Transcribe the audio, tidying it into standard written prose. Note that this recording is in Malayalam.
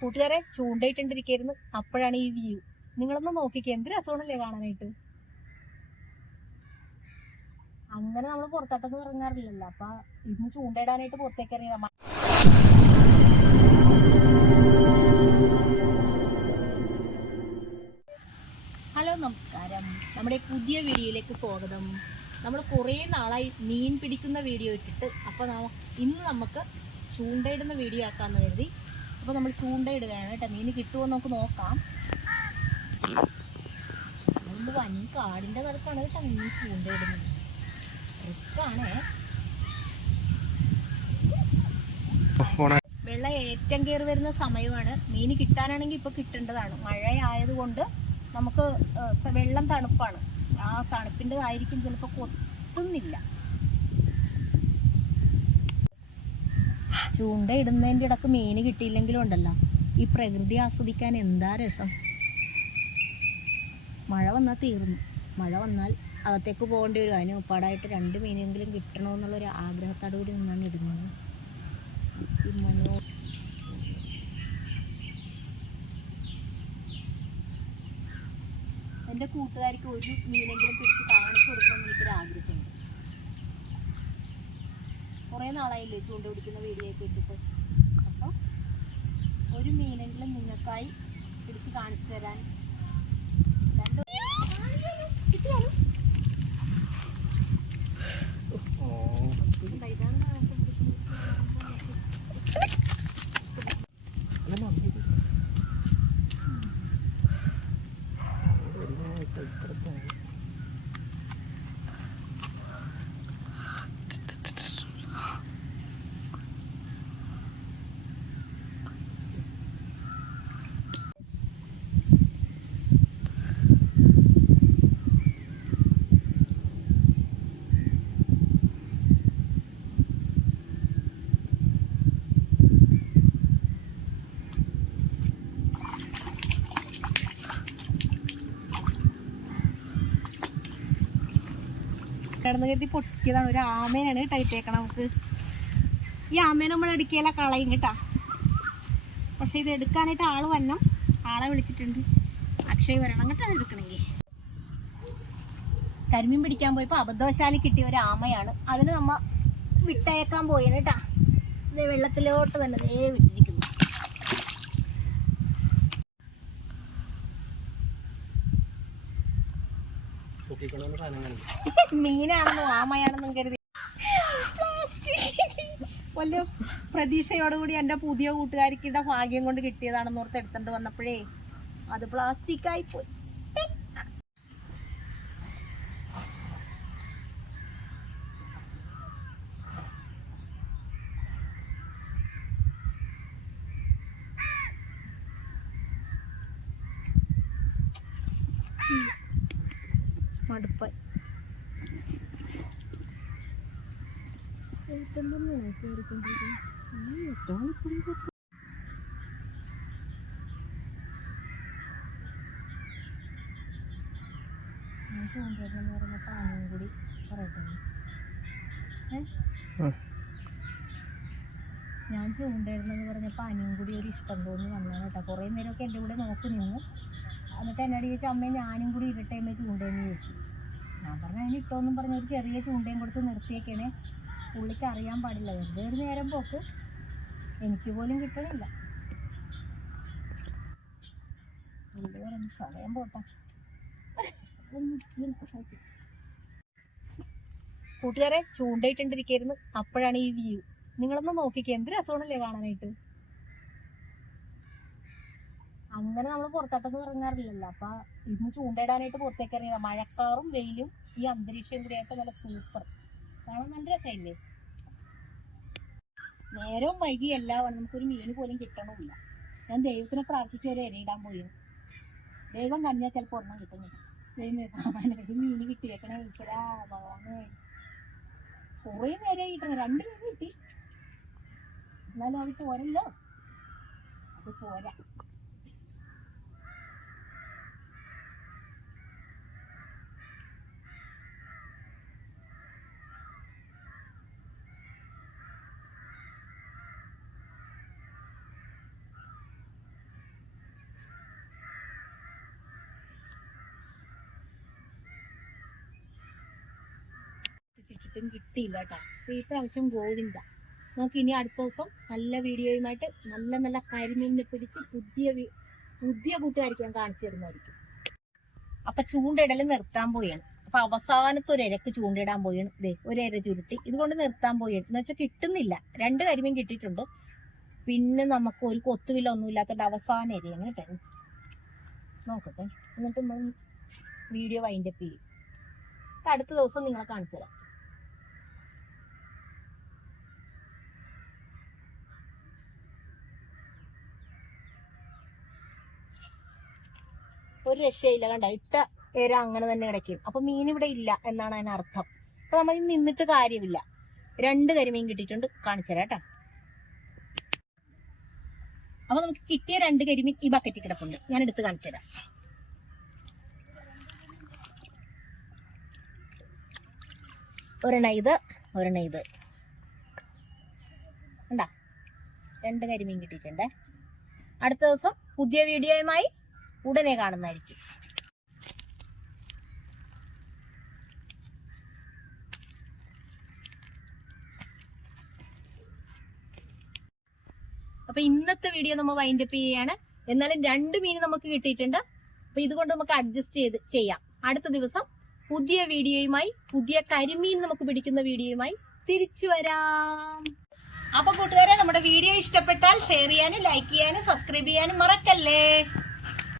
കൂട്ടുകാരെ ചൂണ്ടയിട്ടിരിക്കായിരുന്നു. അപ്പോഴാണ് ഈ വ്യൂ. നിങ്ങളൊന്ന് നോക്കിക്കേ, എന്ത് രസമാണല്ലേ കാണാനായിട്ട്. അങ്ങനെ നമ്മൾ പുറത്തോട്ടൊന്നും ഇറങ്ങാറില്ലല്ലോ. അപ്പൊ ഇന്ന് ചൂണ്ടയിടാനായിട്ട് പുറത്തേക്ക് ഇറങ്ങിയ ഹലോ, നമസ്കാരം. നമ്മുടെ പുതിയ വീഡിയോയിലേക്ക് സ്വാഗതം. നമ്മൾ കുറേ നാളായി മീൻ പിടിക്കുന്ന വീഡിയോ ഇട്ടിട്ട്. അപ്പോൾ ഇന്ന് നമുക്ക് ചൂണ്ടയിടുന്ന വീഡിയോ ആക്കാമെന്ന് കരുതി. അപ്പോൾ നമ്മൾ ചൂണ്ടയിടുകയാണ് കേട്ടോ. മീൻ കിട്ടുമോ നമുക്ക് നോക്കാം. അതുകൊണ്ട് വൻ കാടിൻ്റെ നടുക്കാണ് കേട്ടോ മീൻ ചൂണ്ടയിടുന്നത്. റിസ്ക്കാണേ. വെള്ളം ഏറ്റം കയറി വരുന്ന സമയമാണ്. മീൻ കിട്ടാനാണെങ്കിൽ ഇപ്പോൾ കിട്ടേണ്ടതാണ്. മഴയായതുകൊണ്ട് നമുക്ക് വെള്ളം തണുപ്പാണ്. ആ തണുപ്പിൻ്റെതായിരിക്കും ചിലപ്പോൾ കൊത്തുന്നില്ല. ചൂണ്ട ഇടുന്നതിൻ്റെ ഇടക്ക് മീൻ കിട്ടിയില്ലെങ്കിലും ഉണ്ടല്ലോ, ഈ പ്രകൃതി ആസ്വദിക്കാൻ എന്താ രസം. മഴ വന്നാൽ തീർന്നു. മഴ വന്നാൽ അകത്തേക്ക് പോകേണ്ടി വരും. അതിന് ഉപ്പാടായിട്ട് 2 മീനെങ്കിലും കിട്ടണമെന്നുള്ളൊരു ആഗ്രഹത്തോടു കൂടി നിന്നാണ് ഇടുന്നത്. എൻ്റെ കൂട്ടുകാർക്ക് ഒരു മീനെങ്കിലും പിടിച്ച് കാണിച്ചു കൊടുക്കണമെന്ന് എനിക്കൊരു ആഗ്രഹമുണ്ട്. കുറേ നാളായില്ലേ ചൂണ്ട പിടിക്കുന്ന വീഡിയോ ഒക്കെ ഇട്ടിട്ട്. അപ്പോൾ ഒരു മീനെങ്കിലും നിങ്ങൾക്കായി പിടിച്ച് കാണിച്ചു തരാൻ കിടന്ന് കരുതി പൊട്ടിയതാണ്. ഒരു ആമേനാണ് ടൈറ്റേക്കണം നമുക്ക്. ഈ ആമേനെ നമ്മൾ എടുക്കിയാല കളയും കേട്ടാ. പക്ഷെ ഇത് എടുക്കാനായിട്ട് ആള് വരണം. ആളെ വിളിച്ചിട്ടുണ്ട്. അക്ഷയ് വരണം കേട്ടോ അത് എടുക്കണമെങ്കിൽ. കരിമീൻ പിടിക്കാൻ പോയപ്പോൾ അബദ്ധവശാലി കിട്ടിയ ഒരു ആമയാണ്. അതിന് നമ്മ വിട്ടയക്കാൻ പോയാണ് കേട്ടാ. ഇത് വെള്ളത്തിലോട്ട് തന്നെ വിട്ടിരിക്കുന്നു. മീനാണെന്നും ആമയാണെന്നും കരുതി വല്ല പ്രതീക്ഷയോടുകൂടി എൻ്റെ പുതിയ കൂട്ടുകാരിക്കിടെ ഭാഗ്യം കൊണ്ട് കിട്ടിയതാണെന്ന് ഓർത്ത് എടുത്തോണ്ട് വന്നപ്പോഴേ അത് പ്ലാസ്റ്റിക് ആയിപ്പോയി. മടുപ്പായി. ഞാൻ ചൂണ്ടയിടണമെന്ന് പറഞ്ഞപ്പോൾ അനിയും കൂടി ഒരു ഇഷ്ടം തോന്നി വന്നതാണ് കേട്ടോ. കുറേ നേരമൊക്കെ എൻ്റെ കൂടെ നോക്കി നിന്നു. എന്നിട്ട് എന്നോട് ചോദിച്ചു, അമ്മയെ ഞാനും കൂടി ഇരട്ടെ അമ്മ ചൂണ്ടയെന്ന് ചോദിച്ചു. ഞാൻ പറഞ്ഞു അതിന് ഇട്ടോന്നും പറഞ്ഞ ഒരു ചെറിയ ചൂണ്ടയും കൊടുത്ത് നിർത്തിയേക്കണേ. പുള്ളിക്ക് അറിയാൻ പാടില്ല. വെറുതെ ഒരു നേരം പോക്ക്. എനിക്ക് പോലും കിട്ടണില്ല. സമയം പോട്ടെ. കൂട്ടുകാരെ ചൂണ്ടയിട്ടിരിക്കായിരുന്നു. അപ്പോഴാണ് ഈ വ്യൂ. നിങ്ങളൊന്ന് നോക്കിക്കേ, എന്ത് രസമാണല്ലേ കാണാനായിട്ട്. അങ്ങനെ നമ്മൾ പുറത്തോട്ടൊന്നും ഇറങ്ങാറില്ലല്ലോ. അപ്പൊ ഇന്ന് ചൂണ്ടയിടാനായിട്ട് പുറത്തേക്ക് ഇറങ്ങിയ മഴക്കാറും വെയിലും ഈ അന്തരീക്ഷം കൂടി ആയിട്ട് നല്ല സൂപ്പർ. കാണാൻ നല്ല രസമില്ലേ. നേരവും വൈകി എല്ലാമാണ്. നമുക്കൊരു മീൻ പോലും കിട്ടണമില്ല. ഞാൻ ദൈവത്തിനെ പ്രാർത്ഥിച്ച് ഒരു ഇരയിടാൻ പോയി. ദൈവം കന്യാ ചിലപ്പോൾ ഒരെണ്ണം കിട്ടുന്നില്ല. ദൈവം മീൻ കിട്ടിയേക്കണേ ഈശ്വരാ ഭഗവാനേ. കുറേ നേരം കിട്ടുന്നത്. 2 മീൻ കിട്ടി. എന്നാലും അത് പോരല്ലോ. അത് പോരാ. നോക്കിയിട്ടും കിട്ടിയില്ല കേട്ടോ. അപ്പൊ ഈ പ്രാവശ്യം ഗോവിന്ദ. നമുക്ക് ഇനി അടുത്ത ദിവസം നല്ല വീഡിയോയുമായിട്ട് നല്ല നല്ല കരിമീനിനെ പിടിച്ച് പുതിയ കൂട്ടുകാർക്ക് ഞാൻ കാണിച്ചു തരുന്നതായിരിക്കും. അപ്പൊ ചൂണ്ടയിടൽ നിർത്താൻ പോയാണ്. അപ്പൊ അവസാനത്തെ ഒരു ഇരക്ക് ചൂണ്ടയിടാൻ പോയാണ്. ദേ ഒരു ഇര ചുരുട്ടി ഇതുകൊണ്ട് നിർത്താൻ പോയാണ്. എന്ന് വെച്ചാൽ കിട്ടുന്നില്ല. 2 കരിമീൻ കിട്ടിയിട്ടുണ്ട്. പിന്നെ നമുക്ക് ഒരു കൊത്തുവില്ല ഒന്നുമില്ലാത്തോണ്ട് അവസാന ഇരയാണ് കേട്ടോ. നോക്കട്ടെ, എന്നിട്ട് നമ്മൾ വീഡിയോ വൈൻഡപ്പ് ചെയ്യും. അടുത്ത ദിവസം നിങ്ങളെ കാണിച്ചു തരാം. ഒരു രക്ഷയില്ല, കണ്ട ഇട്ട ഇര അങ്ങനെ തന്നെ കിടക്കും. അപ്പൊ മീൻ ഇവിടെ ഇല്ല എന്നാണ് അതിനർത്ഥം. അപ്പൊ നമ്മൾ നിന്നിട്ട് കാര്യമില്ല. 2 കരിമീൻ കിട്ടിയിട്ടുണ്ട്, കാണിച്ചു തരാം കേട്ടോ. അപ്പൊ നമുക്ക് കിട്ടിയ 2 കരിമീൻ ഈ ബക്കറ്റിൽ കിടപ്പുണ്ട്. ഞാൻ എടുത്ത് കാണിച്ചു തരാം. ഒരെണ്ണ ഇത്, ഒരെണ്ണ ഇത്. കണ്ടാ 2 കരിമീൻ കിട്ടിയിട്ടുണ്ട്. അടുത്ത ദിവസം പുതിയ വീഡിയോയുമായി ഉടനെ കാണുന്നതായിരിക്കും. അപ്പൊ ഇന്നത്തെ വീഡിയോ നമ്മൾ വൈൻഡപ്പ് ചെയ്യാണ്. എന്നാലും 2 മീൻ നമുക്ക് കിട്ടിയിട്ടുണ്ട്. അപ്പൊ ഇതുകൊണ്ട് നമുക്ക് അഡ്ജസ്റ്റ് ചെയ്യാം. അടുത്ത ദിവസം പുതിയ വീഡിയോയുമായി, പുതിയ കരിമീൻ നമുക്ക് പിടിക്കുന്ന വീഡിയോയുമായി തിരിച്ചു വരാം. അപ്പൊ കൂട്ടുകാരെ, നമ്മുടെ വീഡിയോ ഇഷ്ടപ്പെട്ടാൽ ഷെയർ ചെയ്യാനും ലൈക്ക് ചെയ്യാനും സബ്സ്ക്രൈബ് ചെയ്യാനും മറക്കല്ലേ.